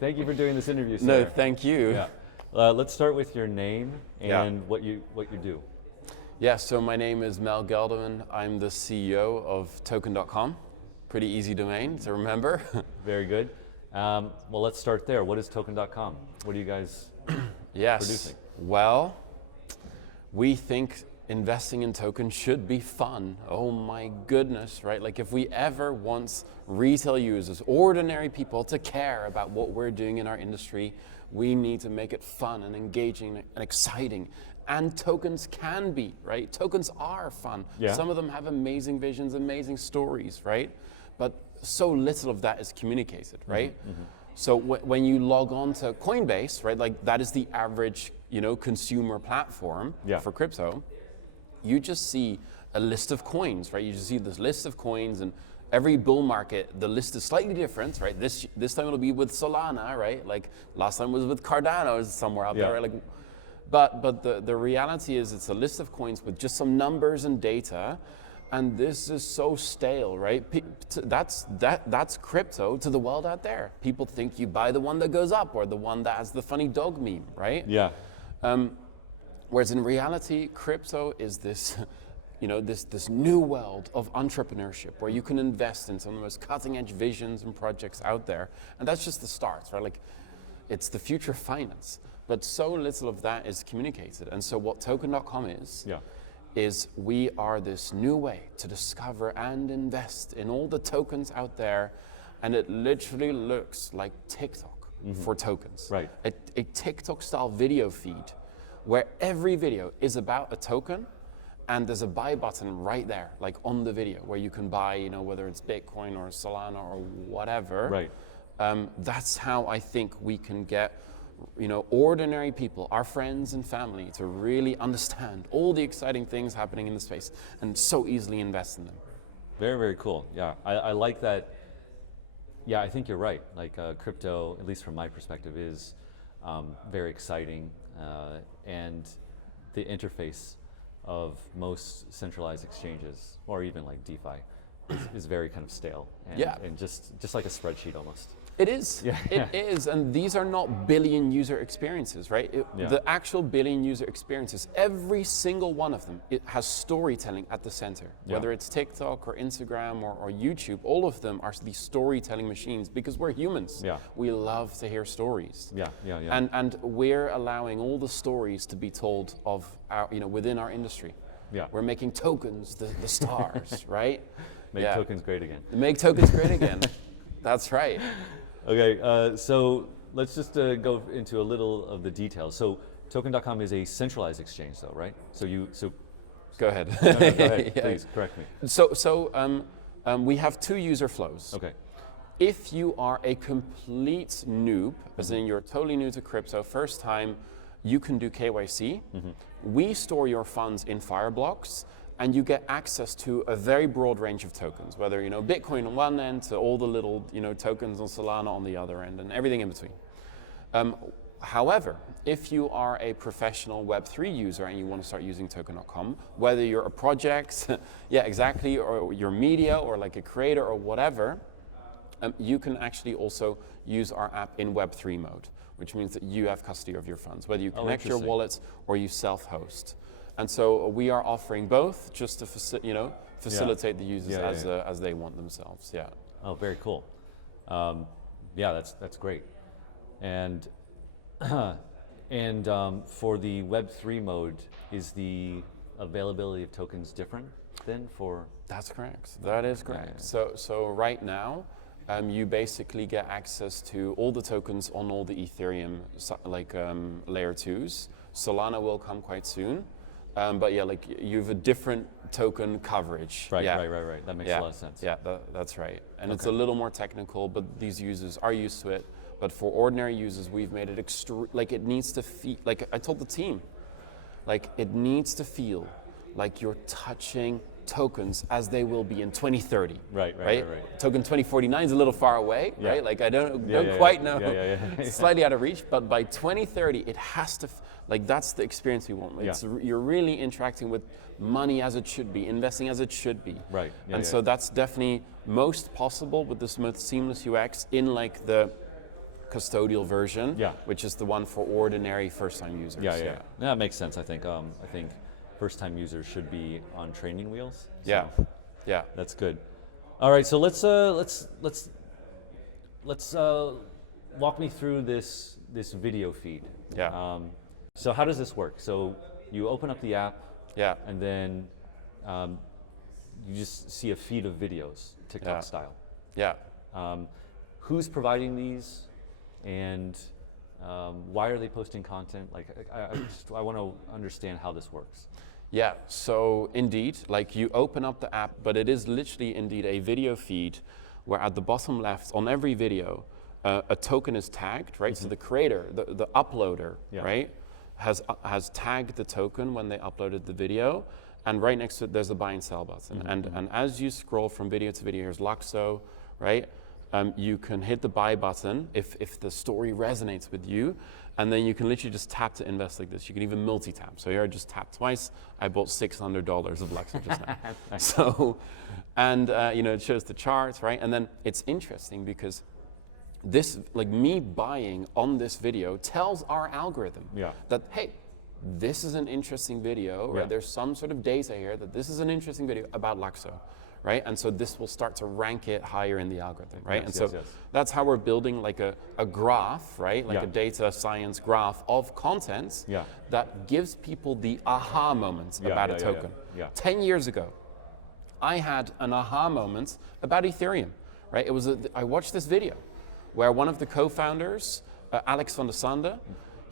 Thank you for doing this interview, sir. No, thank you. Yeah. Let's start with your name and what you do. Yeah, so my name is Mel Gelderman. I'm the CEO of token.com. Pretty easy domain to remember. Very good. Well, let's start there. What is token.com? What are you guys producing? Well, we think investing in tokens should be fun. Oh my goodness, right? Like if we ever want retail users, ordinary people to care about what we're doing in our industry, we need to make it fun and engaging and exciting. And tokens can be, right? Tokens are fun. Yeah. Some of them have amazing visions, amazing stories, right? But so little of that is communicated, right? Mm-hmm. So when you log on to Coinbase, right, like that is the average, consumer platform for crypto, you just see a list of coins, right? You just see this list of coins, and every bull market, the list is slightly different, right? This time it'll be with Solana, right? Like last time was with Cardano somewhere out there, right? Like, but the reality is it's a list of coins with just some numbers and data, and this is so stale, right? That's crypto to the world out there. People think you buy the one that goes up or the one that has the funny dog meme, right? Yeah. Whereas in reality, crypto is this, this new world of entrepreneurship where you can invest in some of the most cutting edge visions and projects out there. And that's just the start, right? Like it's the future of finance, but so little of that is communicated. And so what token.com is we are this new way to discover and invest in all the tokens out there. And it literally looks like TikTok for tokens. Right. A TikTok style video feed where every video is about a token, and there's a buy button right there, like on the video, where you can buy, whether it's Bitcoin or Solana or whatever. Right. That's how I think we can get, ordinary people, our friends and family, to really understand all the exciting things happening in the space and so easily invest in them. Very, very cool. Yeah, I like that. Yeah, I think you're right. Like crypto, at least from my perspective, is very exciting. And the interface of most centralized exchanges, or even like DeFi, is very kind of stale and just like a spreadsheet almost. It is. Yeah. It is, and these are not billion user experiences, right? The actual billion user experiences, every single one of them, it has storytelling at the center. Whether it's TikTok or Instagram or YouTube, all of them are these storytelling machines because we're humans. Yeah. We love to hear stories. Yeah. And we're allowing all the stories to be told of our, within our industry. Yeah. We're making tokens the stars, right? Make tokens great again. Make tokens great again. That's right. Okay, so let's just go into a little of the details. So token.com is a centralized exchange though, right? Go ahead. No, go ahead, please, correct me. So we have two user flows. Okay. If you are a complete noob, as in you're totally new to crypto, first time, you can do KYC. We store your funds in Fireblocks, and you get access to a very broad range of tokens, whether Bitcoin on one end to all the little tokens on Solana on the other end, and everything in between. However, if you are a professional Web3 user and you want to start using token.com, whether you're a project, or you're media or like a creator or whatever, you can actually also use our app in Web3 mode, which means that you have custody of your funds, whether you connect your wallets or you self-host. And so we are offering both, just to facilitate the users as they want themselves. Yeah. Oh, very cool. That's great. And for the Web3 mode, is the availability of tokens different than for? That's correct. That is correct. Yeah. So right now, you basically get access to all the tokens on all the Ethereum layer 2s. Solana will come quite soon. But you have a different token coverage. Right. That makes a lot of sense. Yeah, that's right. And it's a little more technical, but these users are used to it. But for ordinary users, we've made it it needs to feel, like I told the team, it needs to feel like you're touching tokens as they will be in 2030. Right. Token 2049 is a little far away, Yeah. right? Like I don't quite know. Yeah. It's slightly out of reach, but by 2030, it has to, like that's the experience we want. You're really interacting with money as it should be, investing as it should be. Right. And so that's definitely most possible with this most seamless UX in like the custodial version, which is the one for ordinary first-time users. Yeah, that makes sense. I think first-time users should be on training wheels. So Yeah. that's good. All right, so let's walk me through this video feed. Yeah. So how does this work? So you open up the app, and then you just see a feed of videos, TikTok style. Yeah. Who's providing these, and why are they posting content? Like, I want to understand how this works. Yeah, so indeed, like you open up the app, but it is literally indeed a video feed where at the bottom left on every video, a token is tagged, right? So the creator, the uploader, right, has tagged the token when they uploaded the video, and right next to it there's a buy and sell button. And as you scroll from video to video, here's Luxo, right? You can hit the buy button if the story resonates with you, and then you can literally just tap to invest like this. You can even multi-tap. So here I just tapped twice. I bought $600 of Luxo just now. Nice. So, and it shows the charts, right? And then it's interesting because this, like me buying on this video tells our algorithm that, hey, this is an interesting video, right? There's some sort of data here that this is an interesting video about Luxo. Right, and so this will start to rank it higher in the algorithm, right? And so that's how we're building like a graph, right? Like a data science graph of content that gives people the aha moments about a token. 10 years ago, I had an aha moment about Ethereum, right? It was I watched this video where one of the co-founders, Alex van der Sande,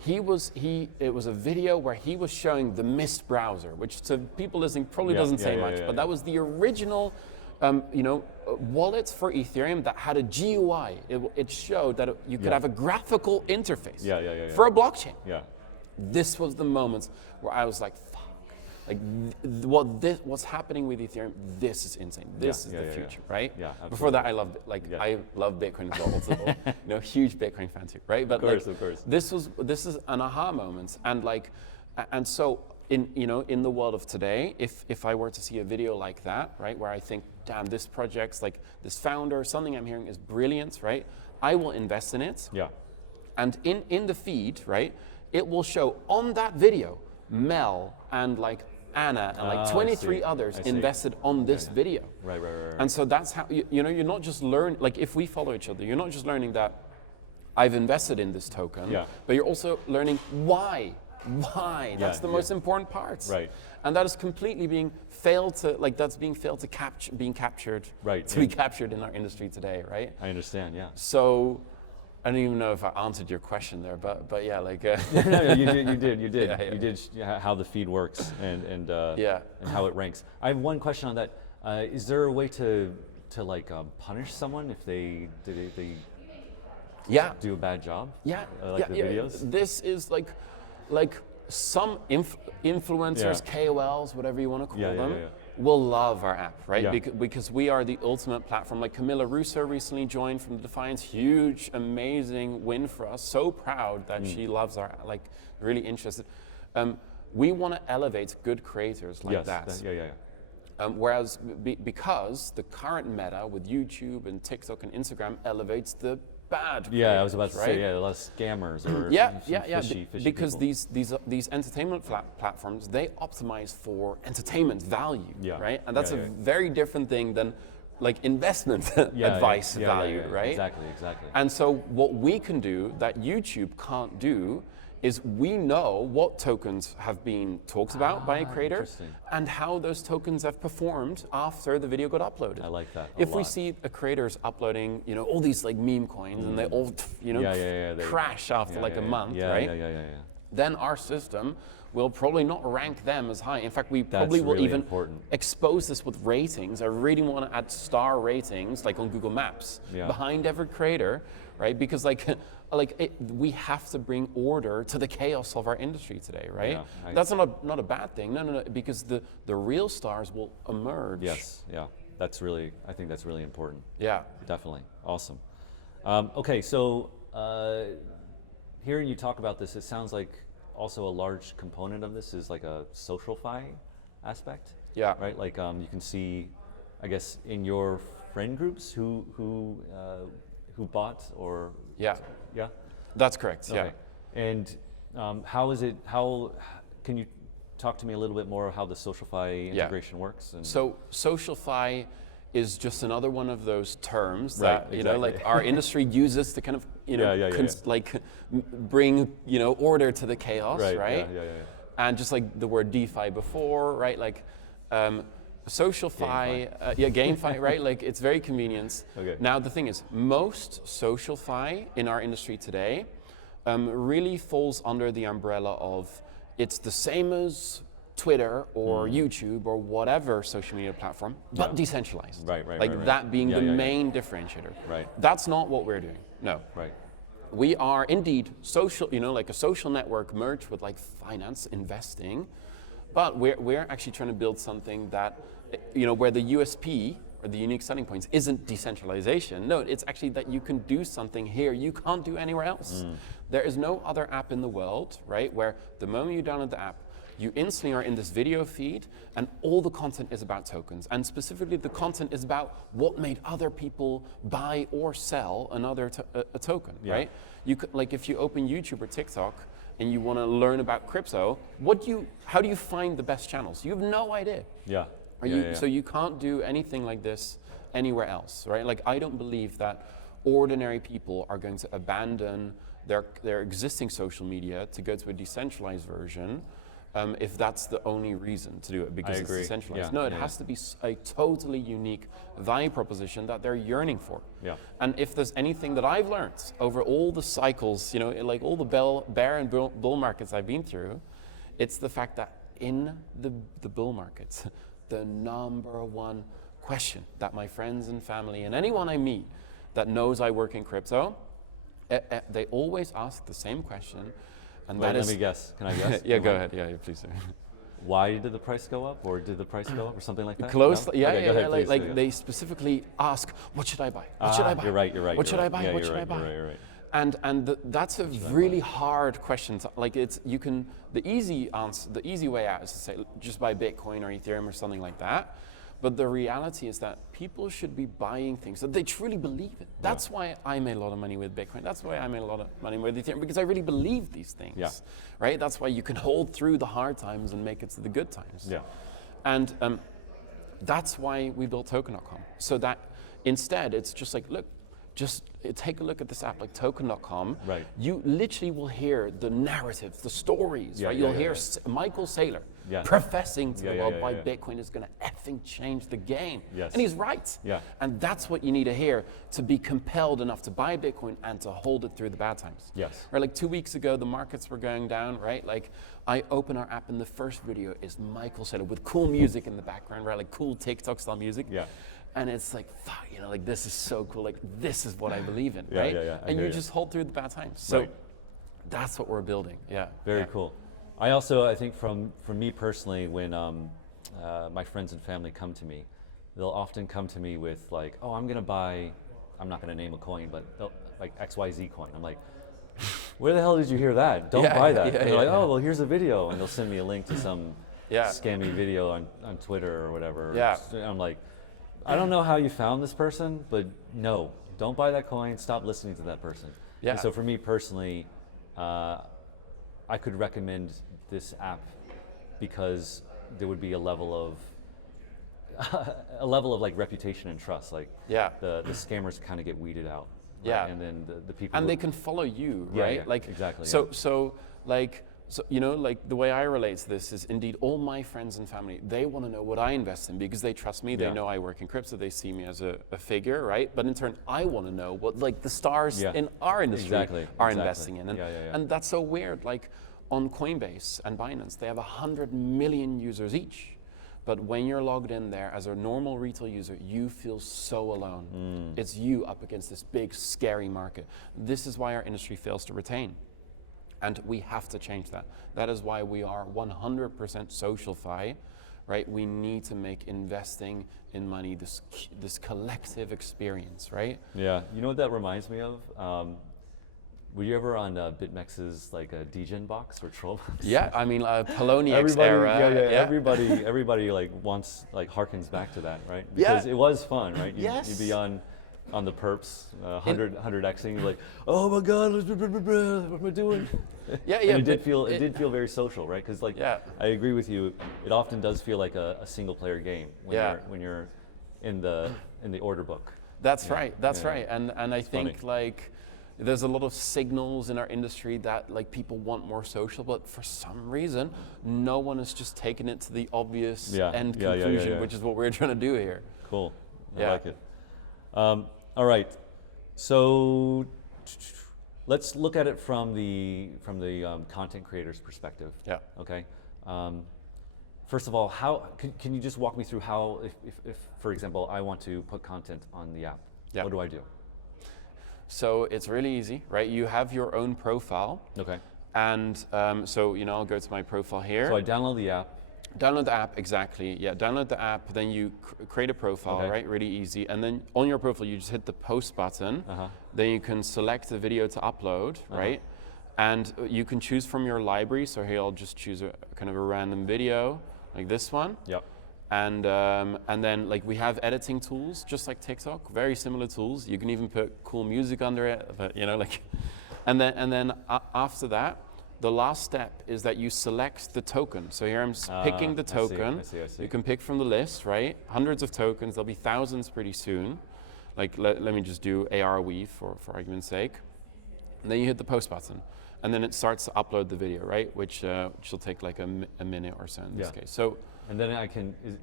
it was a video where he was showing the Mist browser, which to people listening probably doesn't say much, but that was the original, wallet for Ethereum that had a GUI. It showed that you could have a graphical interface for a blockchain. This was the moment where I was like, fuck, like what's happening with Ethereum? This is insane. This is the future, right? Before that, I love Bitcoin as well. Also, huge Bitcoin fan too, right? But of course. This is an aha moment, and so in the world of today, if I were to see a video like that, right, where I think, damn, this project's like this founder, something I'm hearing is brilliant, right? I will invest in it. And in the feed, right, it will show on that video Mel and like Anna and like 23 others invested on this video. Right. And so that's how, you're not just like if we follow each other, you're not just learning that I've invested in this token, but you're also learning why. That's the most important part. Right. And that is completely being captured to be captured in our industry today, right? I understand, So I don't even know if I answered your question there, but yeah, like no, you did. You did how the feed works and how it ranks. I have one question on that. Is there a way to like punish someone if they do a bad job? The videos? This is like some influencers, KOLs, whatever you want to call them, will love our app, right? Because we are the ultimate platform. Like Camilla Russo recently joined from Defiance, huge, amazing win for us. So proud that she loves our, like really interested. We want to elevate good creators like that. Whereas because the current meta with YouTube and TikTok and Instagram elevates the bad creators, I was about to say, a lot of scammers or fishy because people. these entertainment platforms, they optimize for entertainment value, right? And that's a very different thing than like investment advice value, right? Exactly. And so what we can do that YouTube can't do is we know what tokens have been talked about by a creator and how those tokens have performed after the video got uploaded. I like that. If we see a creator's uploading, all these like meme coins and they all, crash after like a month, right? Then our system we'll probably not rank them as high. In fact, we probably will really even important. expose this with ratings. I really want to add star ratings, like on Google Maps, behind every creator, right? Because we have to bring order to the chaos of our industry today, right? Yeah, That's not a bad thing. No, because the real stars will emerge. Yes, yeah. I think that's really important. Yeah. Definitely. Awesome. Okay, so hearing you talk about this, it sounds like also a large component of this is like a social-fi aspect. Yeah. Right? Like you can see, I guess, in your friend groups who bought or Yeah. Yeah. That's correct. Okay. Yeah. And how can you talk to me a little bit more how the SocialFi integration works? And so SocialFi is just another one of those terms Right, that exactly. our industry uses to kind of bring order to the chaos, right? Yeah. And just like the word DeFi before, right? Like SocialFi, GameFi, right? Like it's very convenient. Okay. Now the thing is, most SocialFi in our industry today really falls under the umbrella of it's the same as Twitter or YouTube or whatever social media platform, but decentralized. Right. That being the main differentiator. Right. That's not what we're doing. No. Right. We are indeed social, like a social network merged with like finance, investing, but we're actually trying to build something that, where the USP or the unique selling points isn't decentralization. No, it's actually that you can do something here you can't do anywhere else. There is no other app in the world, right, where the moment you download the app, you instantly are in this video feed and all the content is about tokens. And specifically the content is about what made other people buy or sell another a token, right? You could, like if you open YouTube or TikTok and you want to learn about crypto, how do you find the best channels? You have no idea. Yeah. So you can't do anything like this anywhere else, right? Like I don't believe that ordinary people are going to abandon their existing social media to go to a decentralized version if that's the only reason to do it because it's decentralized. No, it has to be a totally unique value proposition that they're yearning for. Yeah. And if there's anything that I've learned over all the cycles, like all the bear and bull markets I've been through, it's the fact that in the bull markets, the number one question that my friends and family and anyone I meet that knows I work in crypto, they always ask the same question. And Wait, let me guess. Can I guess? Yeah, go ahead. Yeah, please. Why did the price go up, or did the price go up, or something like that? Close. No? Yeah, Okay, go ahead, please. They specifically ask, what should I buy? What should I buy? You're right. What should I buy? What should I buy? You're right. And that's a really hard question. The easy answer, the easy way out is to say just buy Bitcoin or Ethereum or something like that. But the reality is that people should be buying things that they truly believe in. That's why I made a lot of money with Bitcoin. That's why I made a lot of money with Ethereum, because I really believe these things, right? That's why you can hold through the hard times and make it to the good times. Yeah. And that's why we built token.com. So that instead, it's just like, look, just take a look at this app like token.com. Right. You literally will hear the narratives, the stories, right? You'll hear Michael Saylor professing to the world why Bitcoin is going to effing change the game. Yes. And he's right. Yeah. And that's what you need to hear to be compelled enough to buy Bitcoin and to hold it through the bad times. Yes. Right, like 2 weeks ago, the markets were going down, right? Like I open our app and the first video is Michael Saylor with cool music in the background, right? Like cool TikTok style music. Yeah. And it's like, fuck, like this is so cool. Like this is what I believe in, right? And you just hold through the bad times. So that's what we're building. Yeah. Very cool. I think from me personally, when my friends and family come to me, they'll often come to me with like, oh, I'm not going to name a coin, but like XYZ coin. I'm like, where the hell did you hear that? Don't buy that. And they're like, oh, well, here's a video. And they'll send me a link to some scammy video on Twitter or whatever. Yeah. I'm like, I don't know how you found this person, but no, don't buy that coin. Stop listening to that person. Yeah. And so for me personally, I could recommend this app because there would be a level of like reputation and trust. Like the scammers kind of get weeded out. Right? Yeah. And then the people. And they can follow you, right? Yeah, like exactly. So like the way I relate to this is indeed all my friends and family, they want to know what I invest in because they trust me. They know I work in crypto. They see me as a figure, right? But in turn, I want to know what like the stars in our industry are investing in. And that's so weird. Like on Coinbase and Binance, they have 100 million users each. But when you're logged in there as a normal retail user, you feel so alone. It's you up against this big, scary market. This is why our industry fails to retain. And we have to change that. That is why we are 100% SocialFi, right? We need to make investing in money this collective experience, right? Yeah, you know what that reminds me of? Were you ever on BitMEX's like a degen box or troll box? Yeah, I mean, Poloniex era. Everybody like wants, like harkens back to that, right? Because it was fun, right? You'd be on the perps, 100xing, you're like, oh my God, what am I doing? Yeah. And it did feel very social, right? Because like, I agree with you. It often does feel like a single player game when you're in the order book. That's right. That's right. And I think funny. like there's a lot of signals in our industry that like people want more social, but for some reason, no one has just taken it to the obvious end conclusion, which is what we're trying to do here. Cool. I like it. All right. So let's look at it from the content creator's perspective. Yeah. Okay. First of all, how can you just walk me through how, if for example, I want to put content on the app, what do I do? So it's really easy, right? You have your own profile. Okay. And so, I'll go to my profile here. So I download the app. Download the app, exactly. Yeah, download the app, then you create a profile, right? Really easy. And then on your profile, you just hit the post button. Then you can select the video to upload, right? And you can choose from your library. So here I'll just choose a kind of a random video, like this one. Yep. And then like we have editing tools, just like TikTok, very similar tools. You can even put cool music under it, but, and then after that, the last step is that you select the token. So here I'm picking the token. I see. You can pick from the list, right? Hundreds of tokens. There'll be thousands pretty soon. Like let me just do ARWeave for argument's sake. And then you hit the post button, and then it starts to upload the video, right? Which will take like a minute or so in this case. So. And then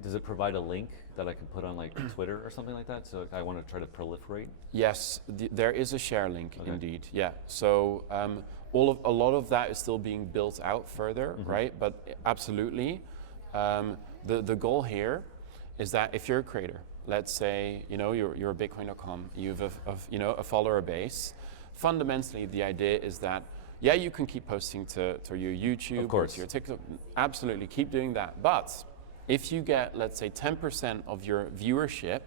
does it provide a link that I can put on like Twitter or something like that? So if I want to try to proliferate? Yes, there is a share link indeed, yeah. So a lot of that is still being built out further, right? But absolutely, the goal here is that if you're a creator, let's say, you're a Bitcoin.com, you have a follower base, fundamentally the idea is that you can keep posting to your YouTube or to your TikTok, absolutely keep doing that, but if you get, let's say, 10% of your viewership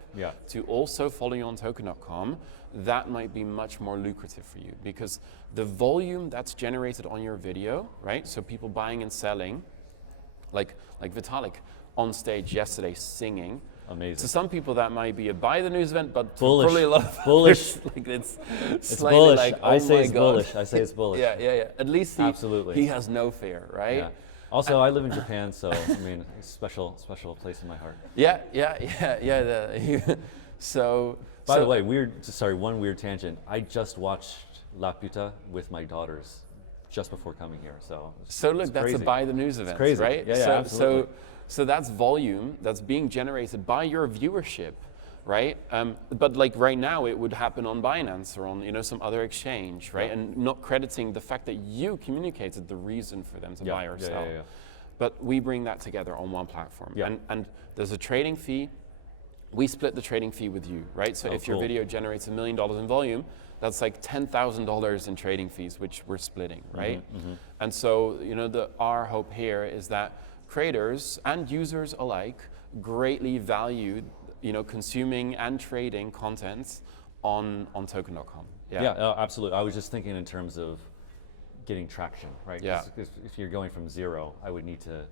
to also follow you on token.com, that might be much more lucrative for you because the volume that's generated on your video, right? So people buying and selling, like Vitalik on stage yesterday singing. Amazing. To some people that might be a buy the news event, but bullish. Probably a lot of bullish. Like it's bullish. Like, oh I say it's God. bullish. I say it's bullish. Yeah. At least he has no fear, right? Yeah. Also, I live in Japan, so I mean, it's a special place in my heart. Yeah. By the way, one weird tangent. I just watched La Puta with my daughters just before coming here, so look, that's crazy. a buy the news event, crazy. right? Yeah, absolutely. So that's volume that's being generated by your viewership, right? But like right now, it would happen on Binance or on some other exchange, right? And not crediting the fact that you communicated the reason for them to buy or sell. But we bring that together on one platform, and there's a trading fee. We split the trading fee with you, right? So if your video generates $1 million in volume, that's like $10,000 in trading fees, which we're splitting, right? And so our hope here is that creators and users alike greatly value consuming and trading content on token.com. Yeah, absolutely. I was just thinking in terms of getting traction, right? Yeah. If you're going from zero, I would need to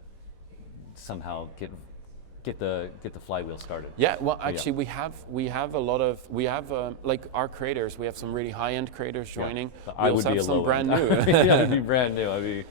somehow get the flywheel started. Yeah, well, actually, we have like our creators. We have some really high-end creators joining. I would be some brand new. Yeah, I'd be brand new.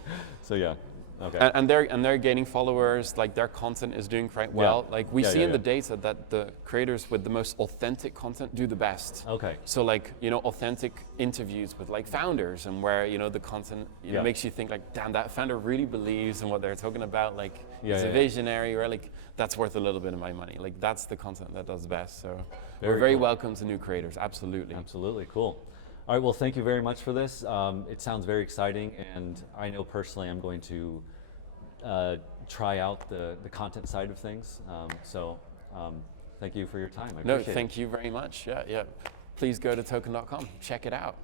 Okay. And they're gaining followers. Like their content is doing quite well. Like we see in the data that the creators with the most authentic content do the best. Okay. So like authentic interviews with like founders and where the content makes you think like, damn, that founder really believes in what they're talking about. Like he's a visionary, or like that's worth a little bit of my money. Like that's the content that does best. So we're very cool. welcome to new creators. Absolutely. Absolutely cool. All right, well, thank you very much for this. It sounds very exciting, and I know personally I'm going to try out the content side of things. Thank you for your time. I No, appreciate it. thank you very much. Yeah, yeah. Please go to token.com, check it out.